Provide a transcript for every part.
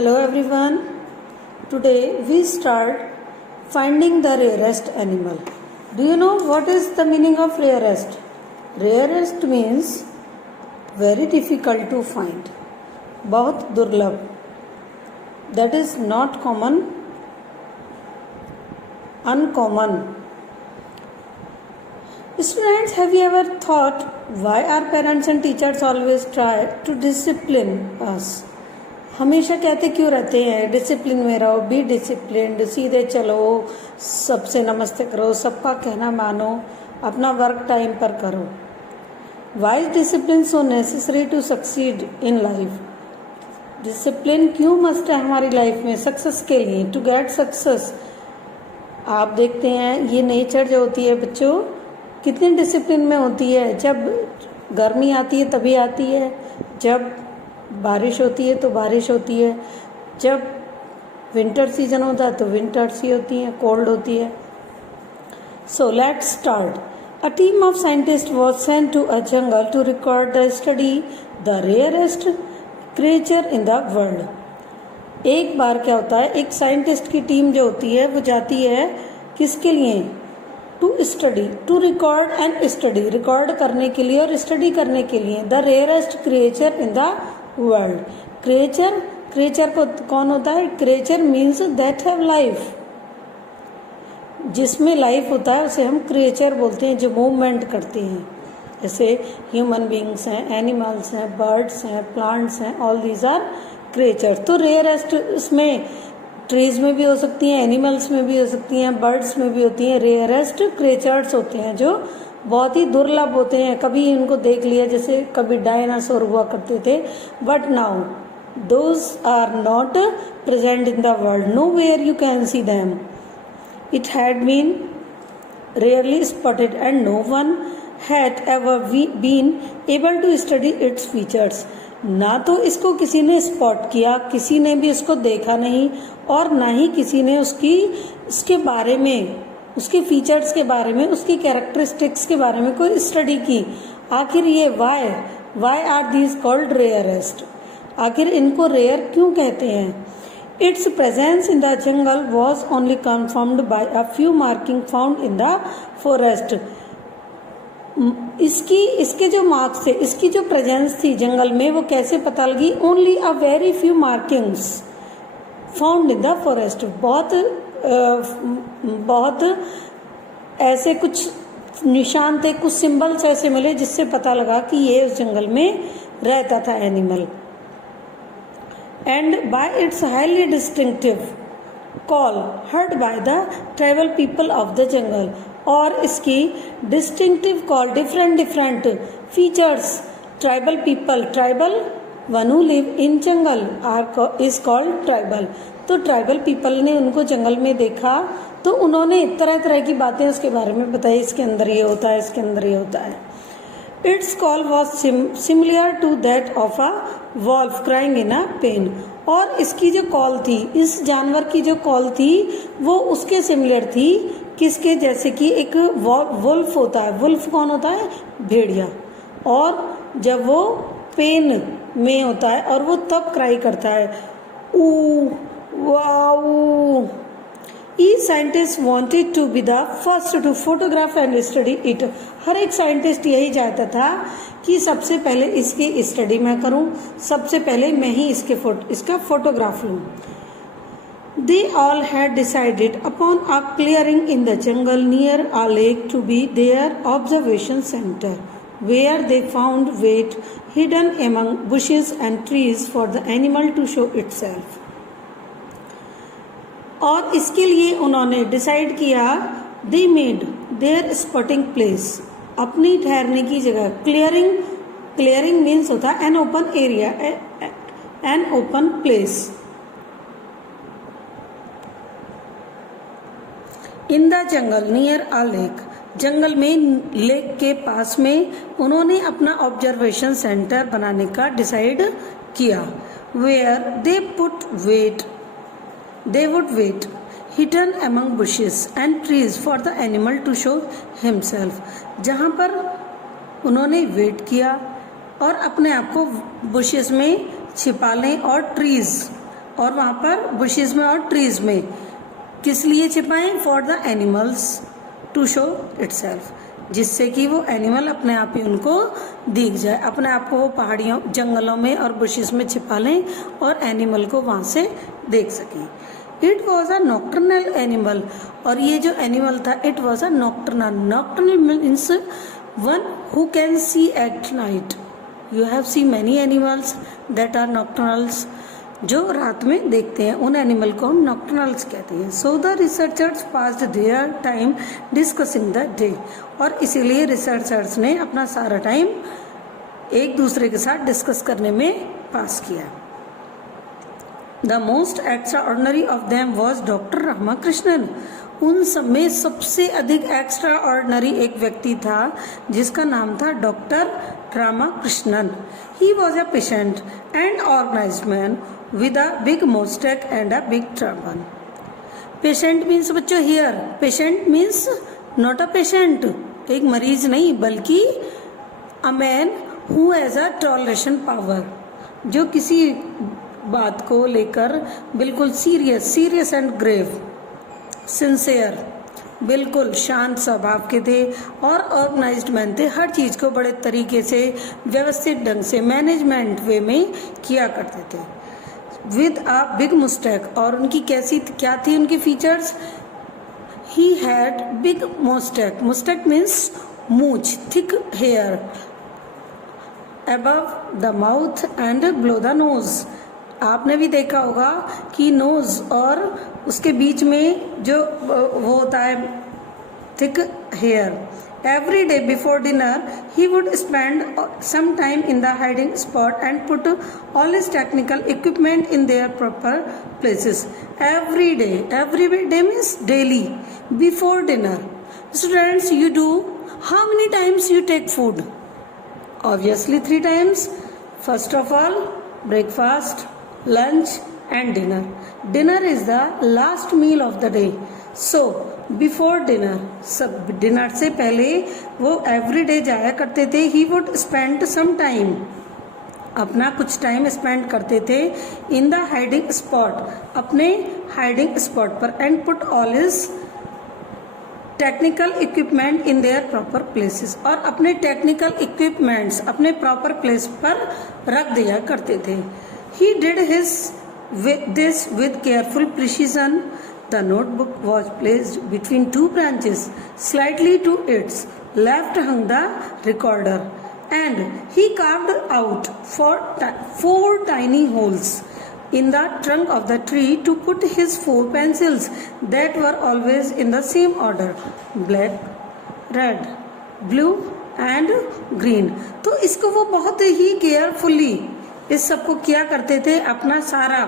Hello everyone. Today we start finding the rarest animal. Do you know what is the meaning of rarest? Rarest means very difficult to find. बहुत दुर्लभ. That is not common, uncommon. Students, have you ever thought why our parents and teachers always try to discipline us? हमेशा कहते क्यों रहते हैं discipline में रहो, B disciplined, सीधे चलो, सबसे नमस्ते करो, सबका कहना मानो, अपना वर्क टाइम पर करो. Why is discipline so necessary to succeed in life? Discipline क्यों मस्ट है हमारी लाइफ में सक्सेस के लिए, टू गेट सक्सेस? आप देखते हैं ये नेचर जो होती है बच्चों कितने डिसिप्लिन में होती है. जब गर्मी आती है तभी आती है, जब बारिश होती है तो बारिश होती है, जब विंटर सीजन होता है तो विंटर्स ही होती हैं, कोल्ड होती है. So let's start. A team of scientist was sent to a jungle to record the study the rarest creature in the world. एक बार क्या होता है, एक साइंटिस्ट की टीम जो होती है वो जाती है किसके लिए? To study, to record and study, record करने के लिए और स्टडी करने के लिए the rarest creature in the world. Creature को कौन होता है? Creature means that have life. जिसमें लाइफ होता है उसे हम क्रिएचर बोलते हैं, जो मूवमेंट करते हैं. जैसे ह्यूमन बींग्स हैं, एनिमल्स हैं, बर्ड्स हैं, प्लांट्स हैं, ऑल दीज आर क्रिएचर. तो रेयरेस्ट इसमें ट्रीज में भी हो सकती हैं, एनिमल्स में भी हो सकती हैं, बर्ड्स में भी होती हैं. रेयरेस्ट क्रिएचर्स होते हैं जो बहुत ही दुर्लभ होते हैं. कभी इनको देख लिया, जैसे कभी डायनासोर हुआ करते थे, but now those are not present in the world. Nowhere you can see them. It had been rarely spotted and no one had ever been able to study its features. ना तो इसको किसी ने spot किया, किसी ने भी इसको देखा नहीं, और ना ही किसी ने उसके बारे में, उसके फीचर्स के बारे में, उसकी कैरेक्टरिस्टिक्स के बारे में कोई स्टडी की. आखिर ये why are these called rarest? आखिर इनको रेयर क्यों कहते हैं? Its presence in the jungle was only confirmed by a few marking found in the forest. इसके जो मार्क्स थे, इसकी जो प्रेजेंस थी जंगल में, वो कैसे पता लगी? Only a very few markings found in the forest. बहुत ऐसे कुछ निशान थे, कुछ सिंबल्स ऐसे मिले जिससे पता लगा कि ये उस जंगल में रहता था animal. And by its highly distinctive call heard by the tribal people of the jungle. और इसकी distinctive call, different features, tribal people, tribal one who live in jungle are is called tribal. तो tribal people ने उनको जंगल में देखा तो उन्होंने तरह तरह की बातें उसके बारे में बताई, इसके अंदर ये होता है, इसके अंदर ये होता है. Its call was similar to that of a wolf crying in a pain. और इसकी जो कॉल थी, इस जानवर की जो कॉल थी, वो उसके सिमिलर थी. किसके? जैसे कि एक वुल्फ होता है. वुल्फ कौन होता है? भेड़िया. और जब वो पेन में होता है और वो तब क्राई करता है, ऊ वाऊ. Each scientist wanted to be the first to photograph and study it. हर एक साइंटिस्ट यही चाहता था कि सबसे पहले इसकी स्टडी मैं करूं, सबसे पहले मैं ही इसका फोटोग्राफ लूं. They all had decided upon a clearing in the jungle near a lake to be their observation center, where they found weight hidden among bushes and trees for the animal to show itself. और इसके लिए उन्होंने decide किया, they made their spotting place, अपनी ठहरने की जगह. Clearing means होता है an open area, an open place. In the jungle near a lake, जंगल में लेक के पास में उन्होंने अपना ऑब्जर्वेशन सेंटर बनाने का डिसाइड किया. Where they would wait hidden among bushes and trees for the animal to show himself. जहाँ पर उन्होंने वेट किया और अपने आप को बुशेस में छिपा लें और ट्रीज और वहाँ पर बुशेस में और ट्रीज में किस लिए छिपाएं? For the animals to show itself, जिससे कि वो एनिमल अपने आप ही उनको दिख जाए, अपने आप को वो पहाड़ियों जंगलों में और बुशेस में छिपा लें और एनिमल को वहाँ से देख सकें। It was a nocturnal animal, और ये जो एनिमल था it was a nocturnal. Nocturnal means one who can see at night. You have see many animals that are nocturnals, जो रात में देखते हैं, उन एनिमल को हम नॉक्टर्नल्स कहते हैं। So the researchers passed their time discussing the day, और इसीलिए रिसर्चर्स ने अपना सारा टाइम एक दूसरे के साथ डिस्कस करने में पास किया। The most extra ordinary of them was doctor Ramakrishnan. उन सब में सबसे अधिक एक्स्ट्रा ऑर्डिनरी एक व्यक्ति था जिसका नाम था doctor Ramakrishnan. He was a patient and organised man with a big mustache and a big turban. Patient means बच्चों here, patient means not a patient, एक मरीज नहीं बल्कि a man who has a toleration power, जो किसी बात को लेकर बिल्कुल सीरियस एंड ग्रेव, सिंसियर, बिल्कुल शांत स्वभाव के थे और ऑर्गेनाइज्ड मैन थे। हर चीज को बड़े तरीके से व्यवस्थित ढंग से मैनेजमेंट वे में किया करते थे। विद अ बिग मुस्टैक, और उनकी क्या थी उनकी features? He had big moustache, moustache means मूछ, thick hair above the mouth and below the nose. आपने भी देखा होगा कि नोज और उसके बीच में जो वो होता है thick hair. Every day before dinner, he would spend some time in the hiding spot and put all his technical equipment in their proper places. Every day means daily, before dinner. Students, you do, how many times you take food? Obviously 3 times. First of all, breakfast, lunch and dinner. Dinner is the last meal of the day. So, before dinner, सब dinner से पहले वो every day जाया करते थे। He would spend some time, अपना कुछ time spend करते थे इन द हाइडिंग स्पॉट, अपने हाइडिंग स्पॉट पर, and put all his technical equipment in their proper places, और अपने टेक्निकल इक्विपमेंट्स अपने प्रॉपर प्लेस पर रख दिया करते थे। He did this with careful precision. The notebook was placed between 2 branches. Slightly to its left hung the recorder, and he carved out 4 tiny holes in the trunk of the tree to put his 4 pencils that were always in the same order: black, red, blue and green. तो इसको वो बहुत ही carefully इस सबको किया करते थे। अपना सारा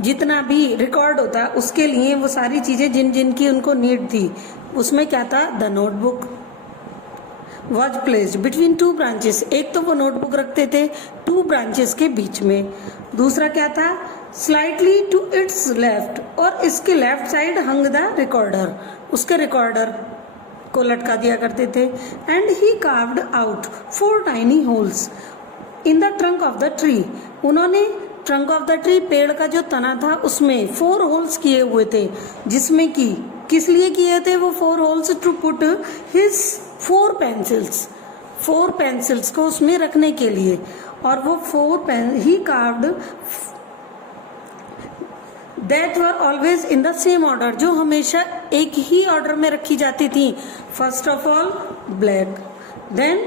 जितना भी रिकॉर्ड होता है उसके लिए वो सारी चीजें जिन जिन की उनको नीड थी, उसमें क्या था? The notebook was placed between 2 branches. एक तो वो नोटबुक रखते थे 2 ब्रांचेस के बीच में। दूसरा क्या था? स्लाइटली टू इट्स लेफ्ट, और इसके left side hung the recorder, उसके रिकॉर्डर को लटका दिया करते थे। And he carved out 4 tiny holes in the trunk of the tree. उन्होंने ट्रंक ऑफ द ट्री, पेड़ का जो तना था, उसमें 4 होल्स किए हुए थे, जिसमें कि किस लिए किए थे वो 4 holes? To put his 4 pencils को उसमें रखने के लिए। और वो 4 pen he carved that were always in the same order, जो हमेशा एक ही ऑर्डर में रखी जाती थी। First of all black, then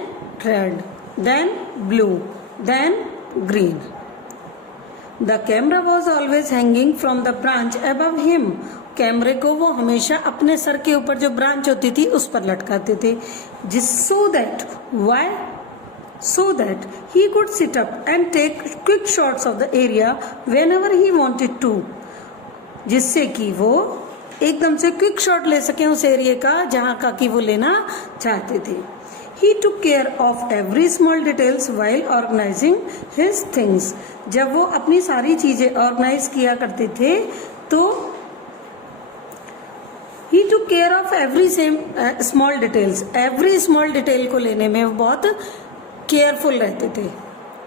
red, then blue, then green. The camera was always hanging from the branch above him. कैमरे को वो हमेशा अपने सर के ऊपर जो ब्रांच होती थी उस पर लटकाते थे, so that he could sit up and take quick shots of the area whenever he wanted to, जिससे कि वो एकदम से क्विक शॉट ले सके उस एरिया का जहाँ का कि वो लेना चाहते थे। He took care of every small details while organizing his things. जब वो अपनी सारी चीजें ऑर्गेनाइज किया करते थे तो he took care of every small details. Every small detail को लेने में वो बहुत केयरफुल रहते थे।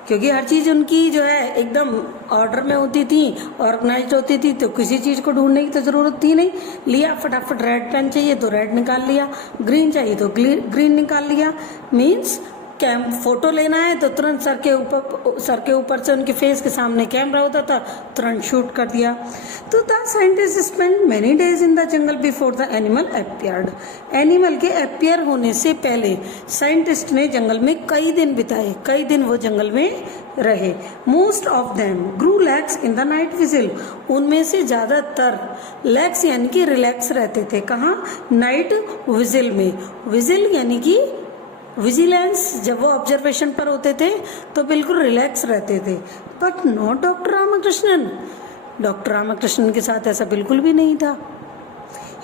क्योंकि हर चीज उनकी जो है एकदम ऑर्डर में होती थी, ऑर्गेनाइज होती थी, तो किसी चीज को ढूंढने की तो जरूरत थी नहीं। लिया फटाफट, रेड पेन चाहिए तो रेड निकाल लिया, ग्रीन चाहिए तो ग्रीन निकाल लिया। मीन्स फोटो लेना है तो तुरंत सर के ऊपर से उनके फेस के सामने कैमरा होता था, तुरंत शूट कर दिया। तो the scientist spend many days in the jungle before the animal appeared. Animal के अपियर होने से पहले साइंटिस्ट ने जंगल में कई दिन बिताए, कई दिन वो जंगल में रहे। Most of them grew legs in the night vigil. उनमें से ज्यादातर लेग्स यानी कि रिलैक्स रहते थे। कहाँ? नाइट विजिल में। विजिल यानी कि विजिलेंस, जब वो ऑब्जर्वेशन पर होते थे तो बिल्कुल रिलैक्स रहते थे। But not doctor Ramakrishnan. Doctor Ramakrishnan के साथ ऐसा बिल्कुल भी नहीं था।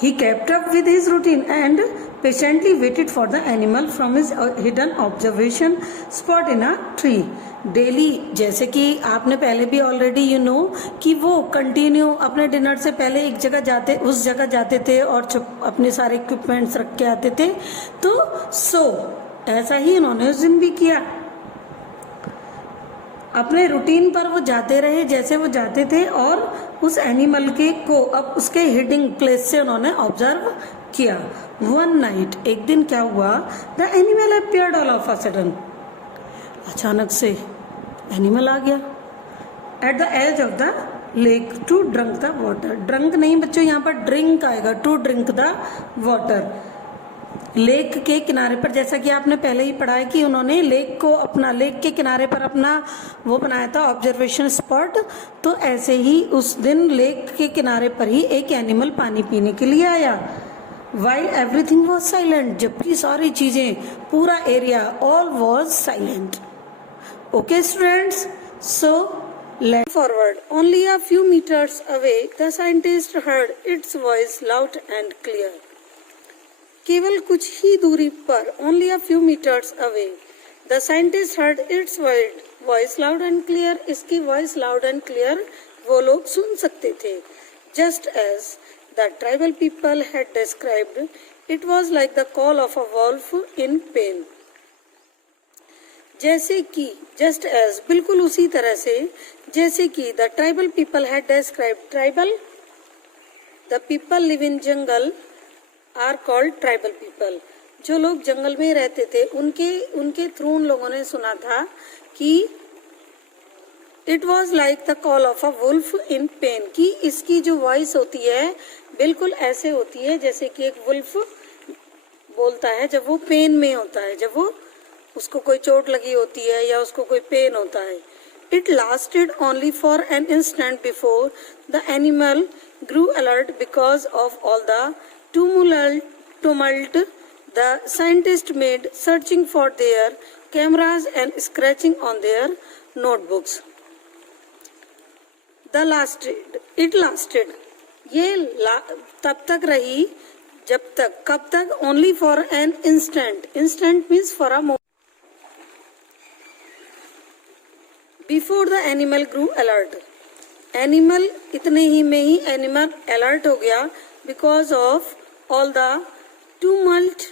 He kept up with his routine and patiently waited for the animal from his hidden observation spot in a tree. Daily, जैसे कि आपने पहले भी ऑलरेडी यू नो कि वो कंटिन्यू अपने डिनर से पहले एक जगह जाते, उस जगह जाते थे और अपने सारे इक्विपमेंट्स रख के आते थे। तो ऐसा ही इन्होंने उस दिन भी किया। अपने रूटीन पर वो जाते रहे जैसे वो जाते थे, और उस एनिमल के को अब उसके हिडिंग प्लेस से उन्होंने ऑब्जर्व किया। वन नाइट, एक दिन क्या हुआ? The animal appeared all of a sudden. अचानक से एनिमल आ गया। At the edge of the lake to drink the water. Drunk नहीं बच्चों, यहाँ पर ड्रिंक आएगा, to drink the water. Lake के किनारे पर, जैसा कि आपने पहले ही पढ़ा है कि उन्होंने लेक के किनारे पर अपना वो बनाया था ऑब्जर्वेशन स्पॉट। तो ऐसे ही उस दिन लेक के किनारे पर ही एक एनिमल पानी पीने के लिए आया। वाइल एवरीथिंग वॉज साइलेंट, जबकि सारी चीजें, पूरा area, all was silent. Okay students, so let's forward. Only a few metres away the scientist heard its voice loud and clear. केवल कुछ ही दूरी पर, only a few metres away, the scientist heard its voice loud and clear. इसकी voice loud and clear वो लोग सुन सकते थे। Just as the tribal people had described, it was like the call of a wolf in pen. जैसे कि, just as, बिल्कुल उसी तरह से, जैसे कि the tribal people had described. Tribal, the people live in jungle are called tribal people. जो लोग जंगल में रहते थे उनके थ्रू उन लोगों ने सुना था कि it was like the call of a wolf in pain, कि इसकी जो वॉइस होती है बिल्कुल ऐसे होती है जैसे कि एक वुल्फ बोलता है जब वो पेन में होता है, जब वो उसको कोई चोट लगी होती है या उसको कोई पेन होता है। It lasted only for an instant before the animal grew alert because of all the tumult the scientists made searching for their cameras and scratching on their notebooks. It lasted. ये तब तक रही जब तक, कब तक? Only for an instant. Instant means for a moment. Before the animal grew alert. Animal, इतने ही में ही animal alert हो गया because of all the tumult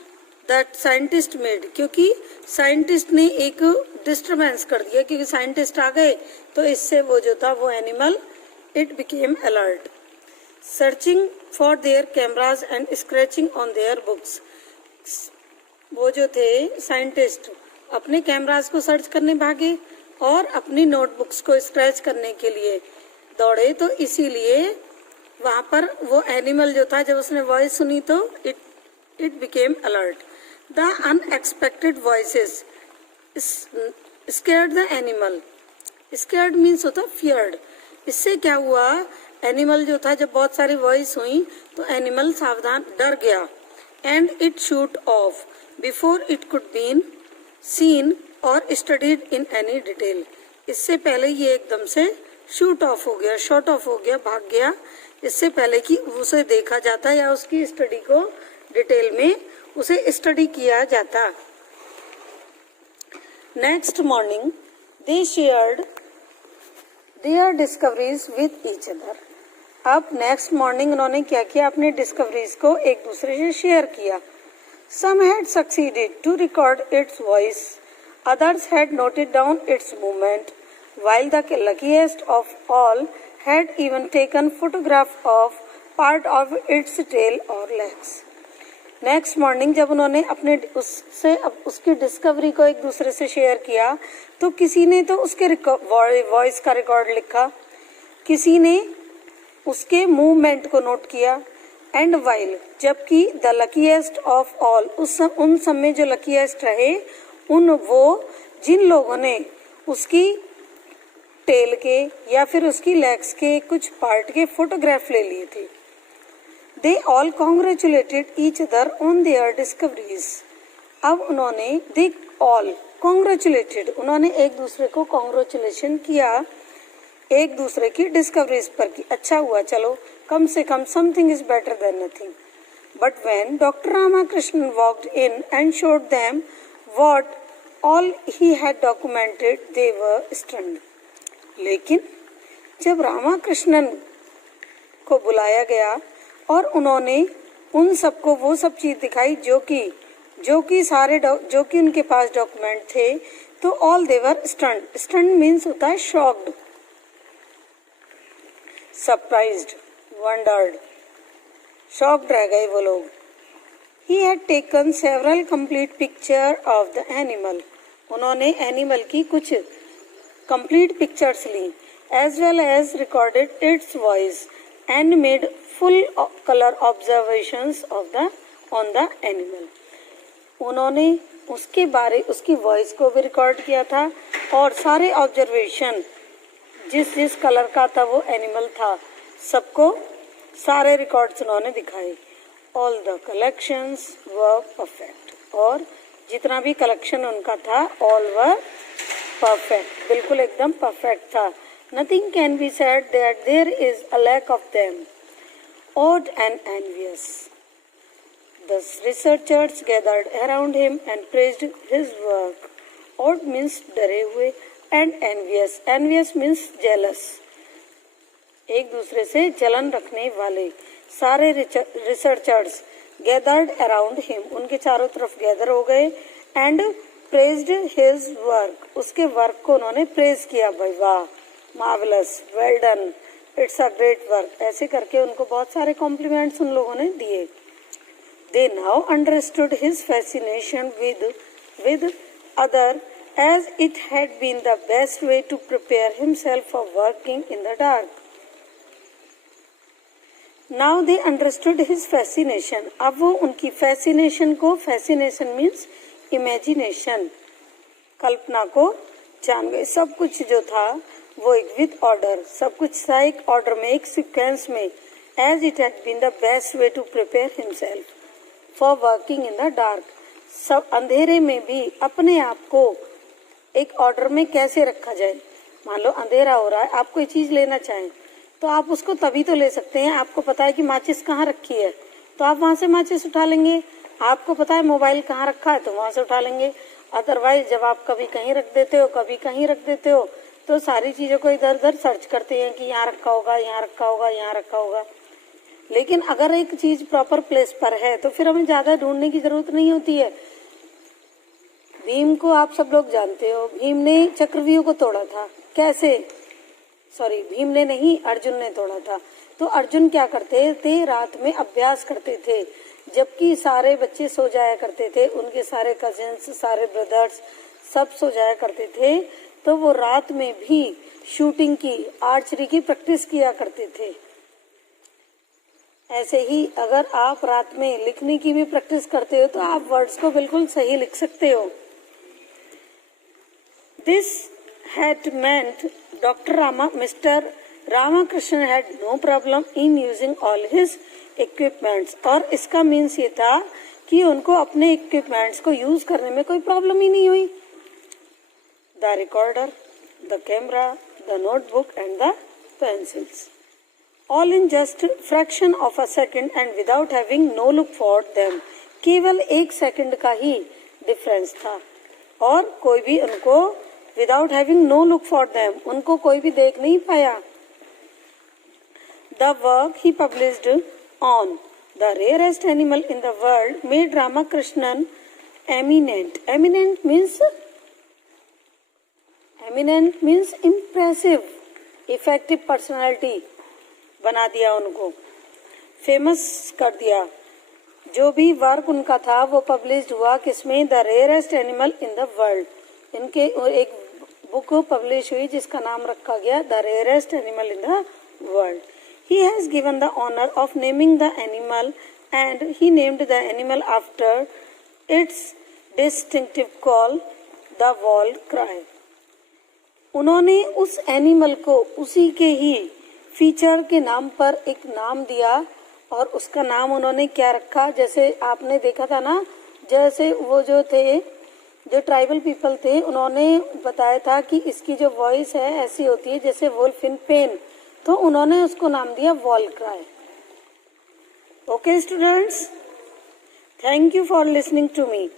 that scientist made, क्योंकि साइंटिस्ट ने एक डिस्टर्बेंस कर दिया, क्योंकि साइंटिस्ट आ गए तो इससे वो जो था वो animal, it became alert. Searching for their cameras and scratching on their books. वो जो थे साइंटिस्ट अपने कैमराज को सर्च करने भागे और अपनी नोटबुक्स को स्क्रैच करने के लिए दौड़े। तो इसीलिए वहां पर वो एनिमल जो था, जब उसने वॉइस सुनी तो it became alert. The unexpected voices scared the animal. Scared means होता फियर्ड। इससे क्या हुआ, एनिमल जो था, जब बहुत सारी वॉइस हुई तो एनिमल सावधान, डर गया। And it shoot off before it could been seen और स्टडीड इन एनी डिटेल। इससे पहले ये एकदम से शूट ऑफ हो गया, शॉट ऑफ हो गया, भाग गया, इससे पहले कि उसे देखा जाता या उसकी स्टडी को डिटेल में उसे स्टडी किया जाता। Next morning they shared their discoveries with each other. अब नेक्स्ट मॉर्निंग उन्होंने क्या किया, अपने डिस्कवरीज को एक दूसरे से शेयर किया। Some had succeeded to record its voice. Others had noted down its movement, while the luckiest of all had even taken photograph of part of its tail or legs. Next morning जब उन्होंने अपने उसकी discovery को एक दूसरे से share किया तो किसी ने तो उसके वॉइस का रिकॉर्ड लिखा, किसी ने उसके मूवमेंट को नोट किया। एंड वाइल, जबकि द लकीएस्ट ऑफ ऑल, उन सब में जो लकीएस्ट रहे, वो जिन लोगों ने उसकी टेल के या फिर उसकी लेग्स के कुछ पार्ट के फोटोग्राफ ले लिए थे, they all congratulated each other on their discoveries. अब उन्होंने दे ऑल कॉन्ग्रेचुलेटेड, उन्होंने एक दूसरे को कॉन्ग्रेचुलेशन किया एक दूसरे की डिस्कवरीज पर की, अच्छा हुआ, चलो कम से कम something is better than nothing. But when doctor Ramakrishnan walked in and showed them what all he had documented, they were stunned. लेकिन जब रामाकृष्णन को बुलाया गया और उन्होंने उन सबको वो सब चीज दिखाई जो कि उनके पास डॉक्यूमेंट थे, तो all they were stunned. Stunned means होता है शॉक्ड, सरप्राइज्ड, वंडर्ड, शॉक्ड रह गए वो लोग। He had taken several complete picture of the animal, उन्होंने एनिमल की कुछ complete pictures Lee, as well as recorded its voice and made full color observations on the animal। उन्होंने उसकी voice को भी रिकॉर्ड किया था और सारे ऑब्जर्वेशन जिस कलर का था वो एनिमल था, सबको सारे रिकॉर्ड्स उन्होंने दिखाए। All the collections were perfect, और जितना भी कलेक्शन उनका था ऑल वर परफेक्ट, बिल्कुल एकदम परफेक्ट था। Nothing can be said that there is a lack of them, odd and envious। The researchers gathered around him and praised his work। Odd means डरे हुए and envious, envious means jealous, एक दूसरे से जलन रखने वाले। सारे रिसर्चर्स gathered around him, उनके चारों तरफ गैदर हो गए, and praised his work, उसके वर्क को उन्होंने प्रेज किया, भाई वाह, marvellous, well done, it's a great work, ऐसे करके उनको बहुत सारे कॉम्प्लीमेंट्स उन लोगों ने दिए। They now understood his fascination with other, as it had been the best way to prepare himself for working in the dark. Now they understood his fascination, अब वो उनकी फैसिनेशन को, फैसिनेशन मीन्स इमेजिनेशन, कल्पना को जान गए। सब कुछ जो था वो एक विद ऑर्डर, सब कुछ था एक ऑर्डर में, एक सीक्वेंस में, as it had been the best way to prepare himself for working in the dark. सब अंधेरे में भी अपने आप को एक ऑर्डर में कैसे रखा जाए। मान लो अंधेरा हो रहा है, आप कोई चीज लेना चाहें तो आप उसको तभी तो ले सकते हैं, आपको पता है कि माचिस कहाँ रखी है तो आप वहां से माचिस उठा लेंगे, आपको पता है मोबाइल कहाँ रखा है तो वहां से उठा लेंगे। अदरवाइज जब आप कभी कहीं रख देते हो, कभी कहीं रख देते हो, तो सारी चीजों को इधर उधर सर्च करते हैं कि यहाँ रखा होगा, यहाँ रखा होगा, यहाँ रखा होगा। लेकिन अगर एक चीज प्रॉपर प्लेस पर है तो फिर हमें ज्यादा ढूंढने की जरूरत नहीं होती है। भीम को आप सब लोग जानते हो, भीम ने चक्रव्यूह को तोड़ा था, कैसे? सॉरी, भीम ने नहीं, अर्जुन ने तोड़ा था। तो अर्जुन क्या करते थे, रात में अभ्यास करते थे, जबकि सारे बच्चे सो जाया करते थे, उनके सारे कजिन्स, सारे ब्रदर्स सब सो जाया करते थे, तो वो रात में भी शूटिंग की, आर्चरी की प्रैक्टिस किया करते थे। ऐसे ही अगर आप रात में लिखने की भी प्रैक्टिस करते हो तो आप वर्ड्स को बिल्कुल सही लिख सकते हो। This had meant Mr. Ramakrishnan had no problem in using all his equipments, और इसका मीन्स ये था कि उनको अपने इक्विपमेंट्स को यूज करने में कोई प्रॉब्लम ही नहीं हुई। The recorder, the camera, the notebook and the pencils, all in just fraction of a second and without having no look for them, केवल 1 सेकंड का ही डिफरेंस था और कोई भी उनको without having no look for them, उनको कोई भी देख नहीं पाया। The work he published on the rarest animal in the world made Ramakrishnan eminent. Eminent means eminent means impressive, effective personality बना दिया उनको, फेमस कर दिया। जो भी वर्क उनका था वो पब्लिश हुआ किसमें, the rarest animal in the world. इनके एक बुक पब्लिश हुई जिसका नाम रखा गया the rarest animal in the world. He has given the honour of naming the animal and he named the animal after its distinctive call the wall cry. उन्होंने उस animal को उसी के ही फीचर के नाम पर एक नाम दिया और उसका नाम उन्होंने क्या रखा, जैसे आपने देखा था ना, जैसे वो जो थे, जो ट्राइबल पीपल थे, उन्होंने बताया था कि इसकी जो वॉइस है ऐसी होती है जैसे वुल्फ इन पेन, तो उन्होंने उसको नाम दिया wall cry. Okay students, thank you for listening to me.